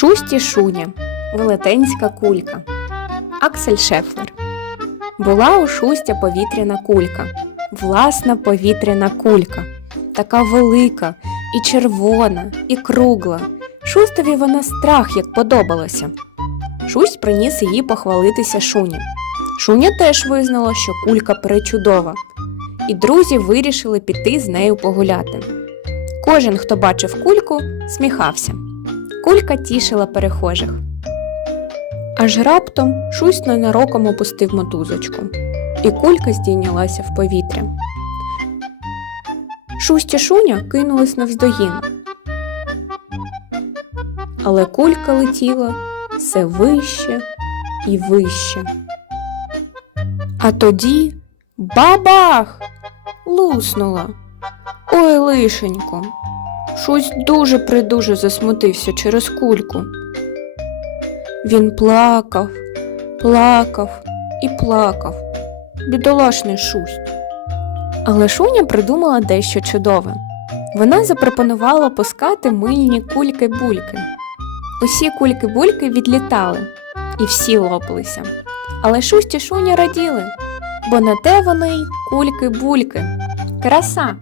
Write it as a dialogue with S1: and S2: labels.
S1: Шусті Шуня, велетенська кулька. Аксель Шефлер. Була у Шустя повітряна кулька, власна повітряна кулька, така велика, і червона, і кругла. Шустові вона страх як подобалося. Шусть приніс її похвалитися Шуні. Шуня теж визнала, що кулька пречудова, і друзі вирішили піти з нею погуляти. Кожен, хто бачив кульку, сміхався. Кулька тішила перехожих. Аж раптом шусь ненароком опустив мотузочку, і кулька здійнялася в повітря. Шусть і шуня кинулись навздогін. Але кулька летіла все вище і вище. А тоді бабах! луснула. Ой, лишенько. Шусь дуже придуже засмутився через кульку. Він плакав, плакав і плакав. Бідолашний шусть. Але Шуня придумала дещо чудове. Вона запропонувала пускати мильні кульки-бульки. Усі кульки-бульки відлітали, і всі лопалися. Але Шусть і Шуня раділи, бо на те вони й кульки-бульки. Краса!